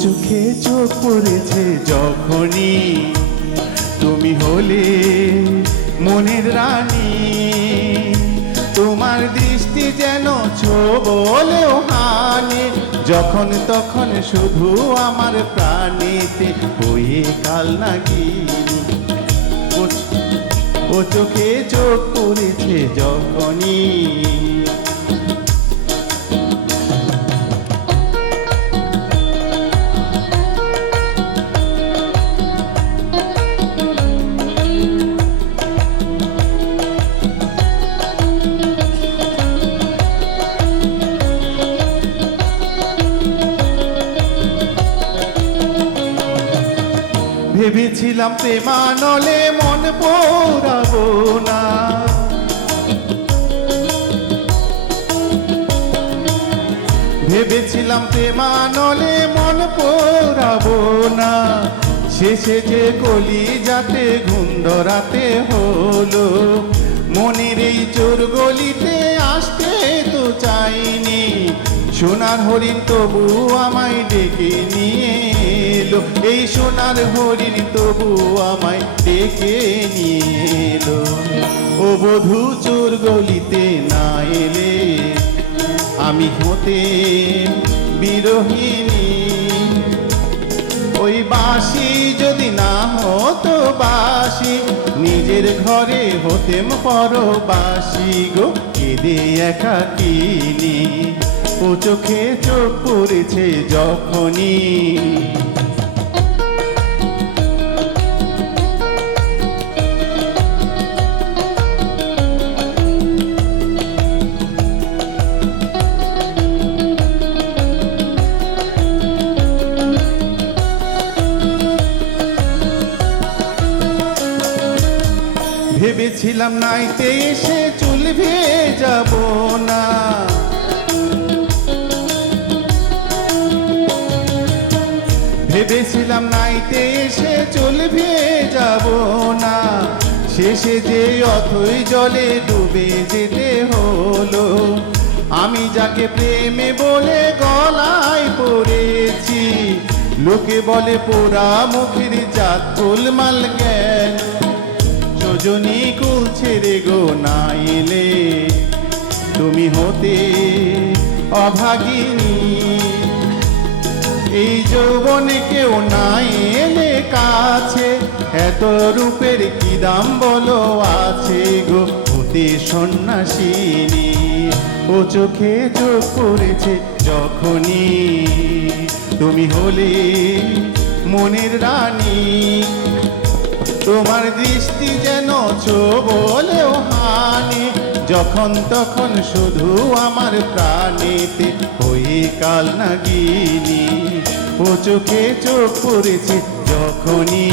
চোখে চোখ পড়েছে যখনই তুমি হলে মনের রানী। তোমার দৃষ্টি যেন ছোবলেও হানে, যখন তখন শুধু আমার প্রাণেতে হয়ে কাল নাগিনী। ও চোখে চোখ পড়েছে যখনই। ভেবেছিলাম প্রেমানলে মন পোড়াবো না, ভেবেছিলাম প্রেমানলে মন পোড়াবো না। শেষে যে কলি যাতে ঘুন্দরাতে হলো, মনের এই চোর গলিতে আসতে তো চাইনি। সোনার হরিণ তবু আমায় ডেকে নিয়ে এলো, এই সোনার হরিণ তবু আমায় ডেকে নিয়ে এলো। ও বধূ চোর গলিতে না এলে আমি হতে বিরহিনী। ওই বাঁশি যদি না হতো বাঁশি, নিজের ঘরে হতেম পরবাসী গো, কেঁদে একাকিনী। ও চোখে চোখ পড়েছে যখনই। ভেবেছিলাম নাইতে এসে চুল ভেজাবো না, ভেবেছিলাম নাইতে এসে চুল ভেজাবো না। শেষে যে অথই জলে ডুবে যেতে হলো, আমি যাকে প্রেমে বলে গলায় পড়েছি। লোকে বলে পোড়া মুখের জাত গোলমাল জ্ঞান, সজনী কুল ছেড়ে গো না এলে তুমি হতে অভাগিনী। এই যৌবনে কেউ না এলে কাছে, এত রূপের কি দাম বলো আছে গো, হতে সন্ন্যাসিনী। ও চোখে চোখ পড়েছে যখনই তুমি হলে মনের রানী। তোমার দৃষ্টি যেন ছোবলেও হানে, যখন তখন শুধু আমার প্রাণেতে হয়ে কাল নাগিনী। ও চোখে চোখ পড়েছে যখনই।